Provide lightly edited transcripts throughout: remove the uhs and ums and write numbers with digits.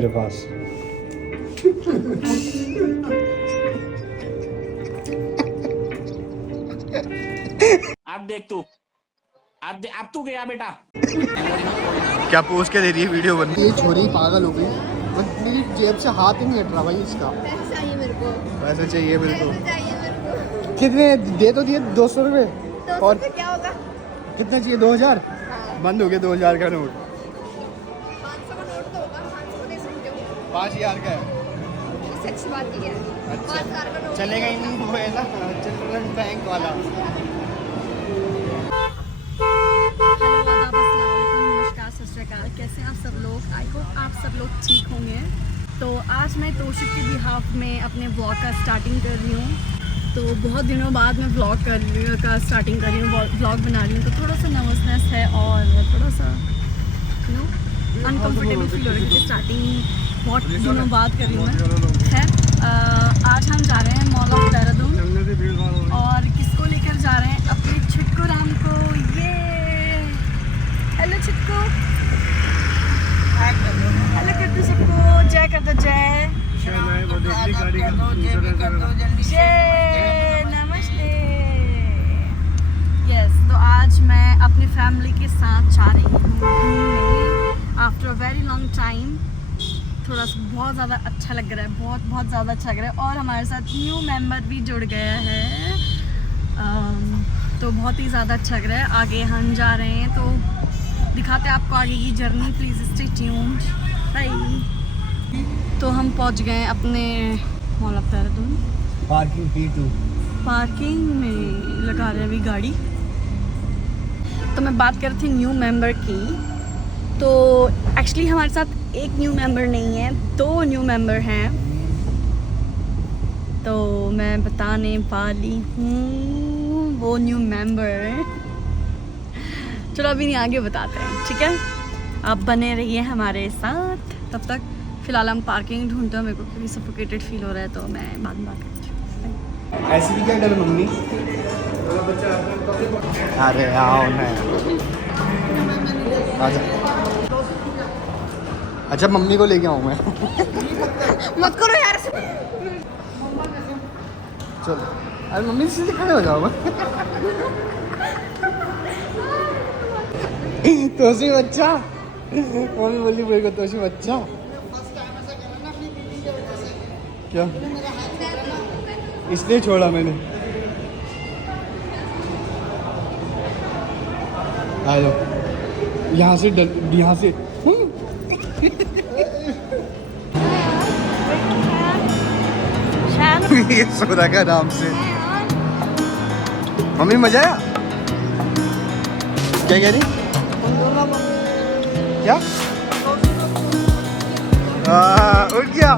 मेरे पास अब देख तू, अब तू गया बेटा। क्या पोस्ट के दे रही है वीडियो बन। ये छोरी पागल हो गई, मेरी जेब से हाथ ही नहीं हट रहा भाई इसका। पैसे चाहिए मेरे को, पैसे चाहिए मेरे को। पैसे चाहिए मेरे को। कितने दे तो दिए 200 रुपये। 200 और रुपये क्या होगा? कितना चाहिए 2000? बंद हो गया 2000 का नोट। 500 का नोट तो होगा, 500 दे सकते हो। 5000 का है। इससे अच्छी बात ये है। अच्छा 5000 का नोट चलेगा ही नहीं, वो है ना चिल्ड्रन बैंक वाला। हेलो आदाब अस्सलाम वालेकुम नमस्कार सत श्री अकाल। कैसे हैं आप सब लोग? आई होप आप सब लोग ठीक होंगे। तो आज मैं तोशिक के बिहाफ में अपने व्लॉग का स्टार्टिंग कर रही हूँ। तो बहुत दिनों बाद मैं व्लॉग स्टार्टिंग कर रही हूँ, व्लॉग बना रही हूँ। तो थोड़ा सा नर्वसनेस है और थोड़ा सा अनकम्फर्टेबल फील हो रही है क्योंकि स्टार्टिंग बहुत दिनों बाद कर रही हूँ मैं। खैर आज हम जा रहे हैं मॉल ऑफ देहरादून और किसको लेकर जा रहे हैं? अपने छिटकू राम को। ये हेलो छिटकू, हेलो कर दो सबको, जय कर दो, जय जय नमस्ते। यस, तो आज मैं अपनी फैमिली के साथ जा रही हूँ घूमने after a very long time. थोड़ा सा बहुत ज़्यादा अच्छा लग रहा है, बहुत ज़्यादा अच्छा लग रहा है। और हमारे साथ न्यू मेंबर भी जुड़ गया है, तो बहुत ही ज़्यादा अच्छा लग रहा है। आगे हम जा रहे हैं तो दिखाते हैं आपको आगे की journey. Please stay tuned. Bye. तो हम पहुंच गए अपने mall of Dehradun. Parking P2 parking में लगा रहे हैं अभी गाड़ी। तो मैं बात कर रही थी न्यू मेंबर की। तो एक्चुअली हमारे साथ एक न्यू मेंबर नहीं है, 2 न्यू मेंबर हैं। तो मैं बताने वाली हूँ वो न्यू मेंबर। चलो अभी नहीं, आगे बताते हैं, ठीक है? आप बने रहिए हमारे साथ। तब तक फ़िलहाल हम पार्किंग ढूंढते हैं। मेरे को क्योंकि सफोकेटेड फील हो रहा है तो मैं बाद में बात करती हूँ। ऐसी भी क्या डर मम्मी? अरे आओ ना आजा। अच्छा मम्मी को लेके आऊँ मैं? मत करो यार। चलो अरे मम्मी सीधे खड़े हो जाओ। तोशी बच्चा, मम्मी बोली मेरे को तोशी बच्चा। क्या इसलिए छोड़ा मैंने। आ जाओ यहाँ से, यहाँ से। ये सोरा का नाम से। मम्मी मजा आया? क्या कह रही? क्या उठ गया?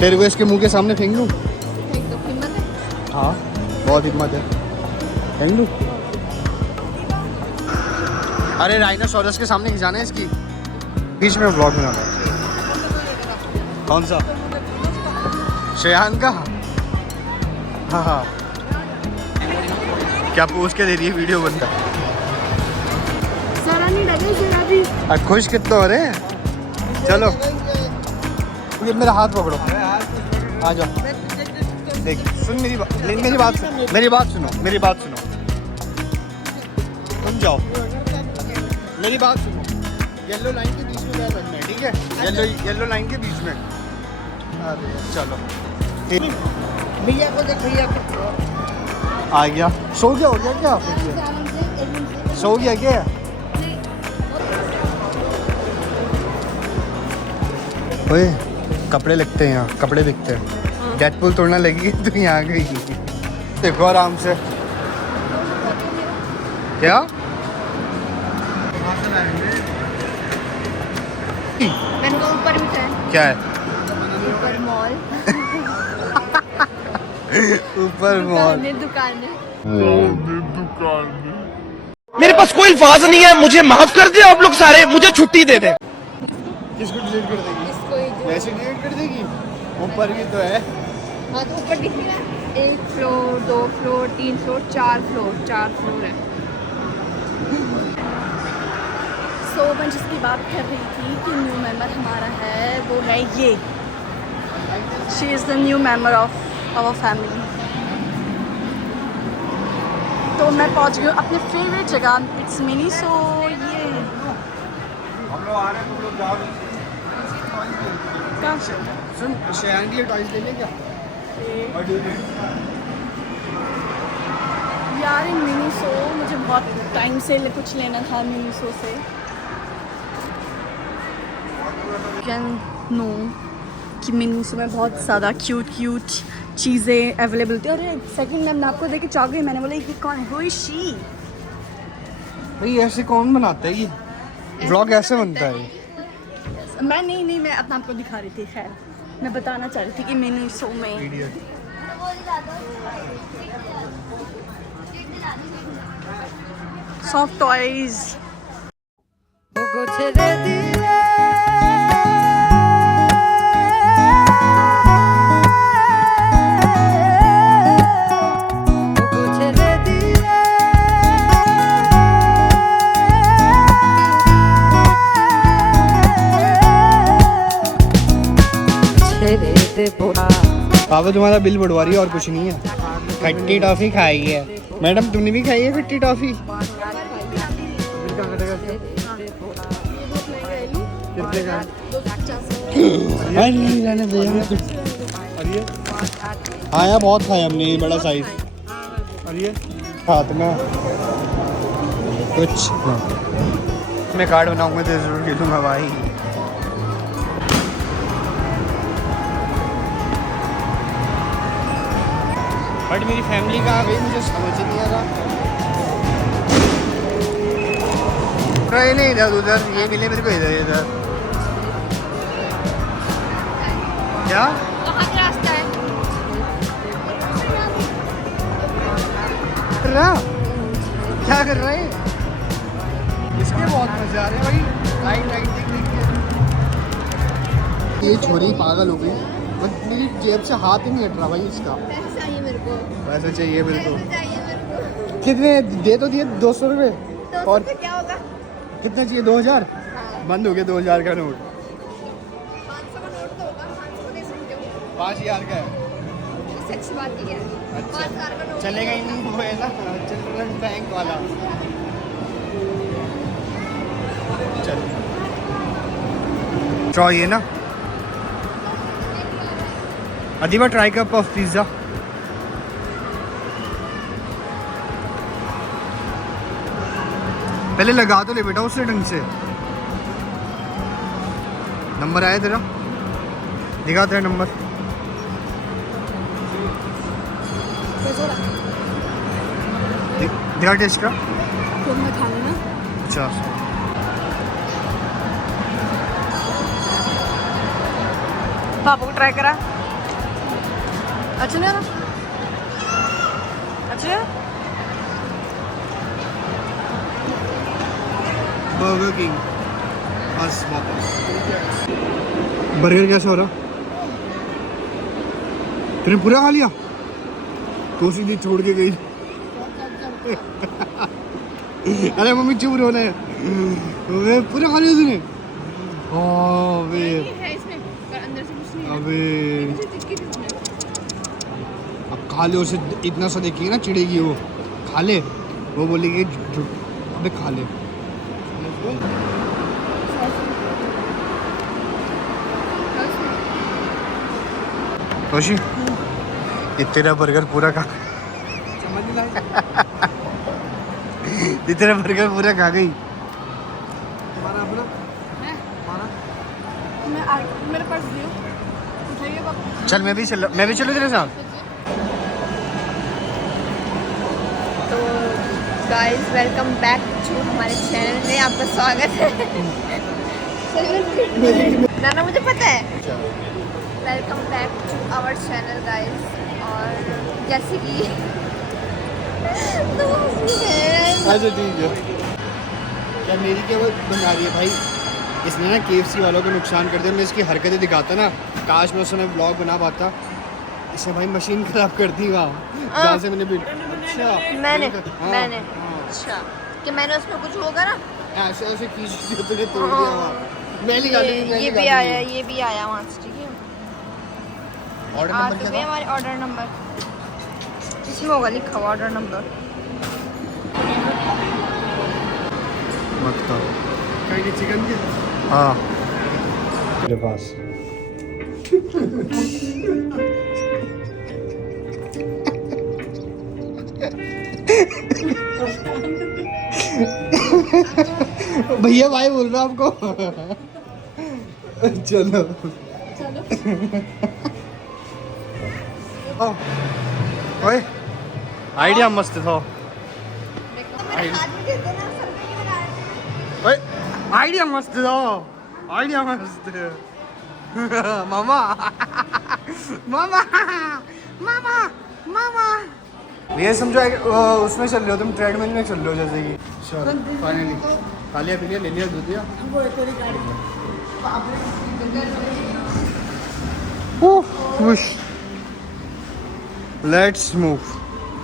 तेरे को इसके मुंह के सामने फेंक लूं? हाँ बहुत हिम्मत है, फेंक लूं? अरे राइनोसोरस के सामने खिंचाना है इसकी, बीच में ब्लॉग बनाना है। कौन सा? श्रेयान का? हाँ हाँ। क्या पोस्ट के दे रही है वीडियो बनता? सारा नहीं लगे जरा भी। खुश कितना हो रहे हैं? चलो ये मेरा हाथ पकड़ो, आ जाओ। देख सुन मेरी बात, मेरी बात सुनो, मेरी बात सुनो, मेरी बात सुनो। तुम जाओ, मेरी बात सुनो। येलो लाइन के बीच में पैर रखना है, ठीक है? येलो लाइन के बीच में। अरे चलो भैया को देख, भैया को। आ गया। सो गया हो गया क्या? सो गया क्या? ओए कपड़े लगते हैं यहाँ, कपड़े दिखते हैं। डेडपूल तोड़ना लगी तो यहाँ आ गई। देखो आराम से। क्या मैंने कहा ऊपर भी है। क्या है? ऊपर मॉल। ऊपर मॉल। दुकानें। मेरे पास कोई अल्फाज नहीं है, मुझे माफ कर दे आप लोग सारे, मुझे छुट्टी दे दे। किसको डिलीट कर देगी? इसको ही जो। वैसे डिलीट कर देगी? ऊपर भी तो है। हाँ तो ऊपर दिख रहा है। 1 floor 2 floor 3 floor 4 floor 4 floor है। सो मैं जिसकी बात कर रही थी कि न्यू मेंबर हमारा है वो है ये, she is the new member of our family. तो मैं पहुंच गई हूँ अपने फेवरेट जगह, इट्स मिनी। सो ये हम लोग आ रहे हैं, तुम लोग जाओ। कहाँ सुन, शेयान के लिए टॉयज ले लें क्या? यार इन मिनीसो मुझे बहुत टाइम से कुछ लेना था मिनीसो से। कैन नो कि मिनीसो में बहुत ज़्यादा क्यूट चीज़ें अवेलेबल थी। अरे सेकंड मैम आपको देख के चौंक गई, मैंने बोला ये कौन है, हुई शी? भाई ऐसे कौन बनाता है ये व्लॉग? ऐसे बनता है? मैं नहीं मैं अपना आपको दिखा रही थी। खैर मैं बताना चाह रही थी कि मिनीसो में सॉफ्ट टॉयज पापा तुम्हारा बिल बढ़वा रही है और कुछ नहीं है। खट्टी टॉफी खाई है मैडम, तुमने भी खाई है खट्टी टॉफी? कितने का? नहीं रहने दे। हाँ यार बहुत खाया हमने, ये बड़ा साइज। और ये हाथ में कुछ मैं कार्ड बनाऊंगा तो जरूर खेलूंगा भाई। बट मेरी फैमिली कहाँ गई मुझे समझ नहीं आ रहा। कहीं नहीं इधर उधर, ये मिले मेरे को इधर इधर। क्या कहाँ का रास्ता है? कर रहा? क्या कर रहे हैं? इसके बहुत मजे आ रहे हैं भाई, लाइट लाइट देख के। ये छोरी पागल हो गई, बट मेरी जेब से हाथ ही नहीं हट रहा भाई इसका। पैसे चाहिए मेरे को, वैसे चाहिए मेरे को। पैसे चाहिए मेरे को। कितने दे तो दिए? 200 रुपये। 200 और से क्या होगा? कितना चाहिए? 2000? बंद हो गया 2000 का नोट। 500 का नोट तो होगा, 500 को दे सकते हो। 5000 का है। इससे अच्छी बात ही है। अच्छा 5000 का नोट चलेगा ही नहीं वो है ना, चिल्ड्रन बैंक वाला। चल ट्राई है ना अदीबा, ट्राई कर पफ पिज्ज़ा। पहले लगा तो ले बेटा उससे ढंग से। नंबर आया तेरा? दिखा तेरा नंबर। दिखा टेस्ट का। तो मैं खा लेना। अच्छा पापा को ट्राई करा, अच्छा नहीं अच्छा। बर्गर किंग बस बर्गर कैसा हो रहा? तूने पूरा खा लिया? तो सीधी छोड़ के गई। अरे मम्मी चुप रहो ना, पूरा खा लिया तूने? अबे है इसमें, पर अंदर से कुछ नहीं है। अबे अब खा ले, उसे इतना सा देखिए ना चिड़ेगी वो। खा ले, वो बोलेगी अबे खा ले। खुशी ये तेरा बर्गर पूरा खा, ये तेरा बर्गर पूरा खा गई। मेरे पास दियो, उठाइए पापा। चल मैं भी चलूँ तेरे साथ। तो गाइस वेलकम बैक टू हमारे चैनल में, आपका स्वागत है। नाना मुझे पता है। Welcome back to our channel guys. और जैसे कि अच्छा ठीक है, क्या मेरी क्या वो बना रही है भाई? इसने ना KFC वालों को नुकसान कर दिया। मैं इसकी हरकतें दिखाता ना, काश मैं उस समय ब्लॉग बना पाता। इसने भाई मशीन खराब कर दी वहाँ जहाँ से मैंने अच्छा मैंने हाँ, मैंने हाँ। अच्छा कि मैंने उसमें कुछ होगा ना ऐसे ऐसे खींच दिया तूने, तोड़ दिया वहाँ। मैं नहीं गाली, ये भी आया, ये भी आया वहाँ से, ठीक है। ऑर्डर आ नंबर तो क्या गए था? हमारे ऑर्डर नंबर, इसमें होगा लिखा हुआ ऑर्डर नंबर। मत करो। कहीं चिकन के? हाँ। मेरे पास। भैया भाई बोल रहा हूँ आपको। चलो ओए आइडिया मस्त था। ओए आइडिया मस्त था, आइडिया मस्त। मामा मामा मामा मामा ये समझो उसमें चल रहे हो तुम, ट्रेडमिल में चल रहे हो जैसे कि। चलो फाइनली खा लिया पी लिया, ले लिया दूध दिया। Let's move.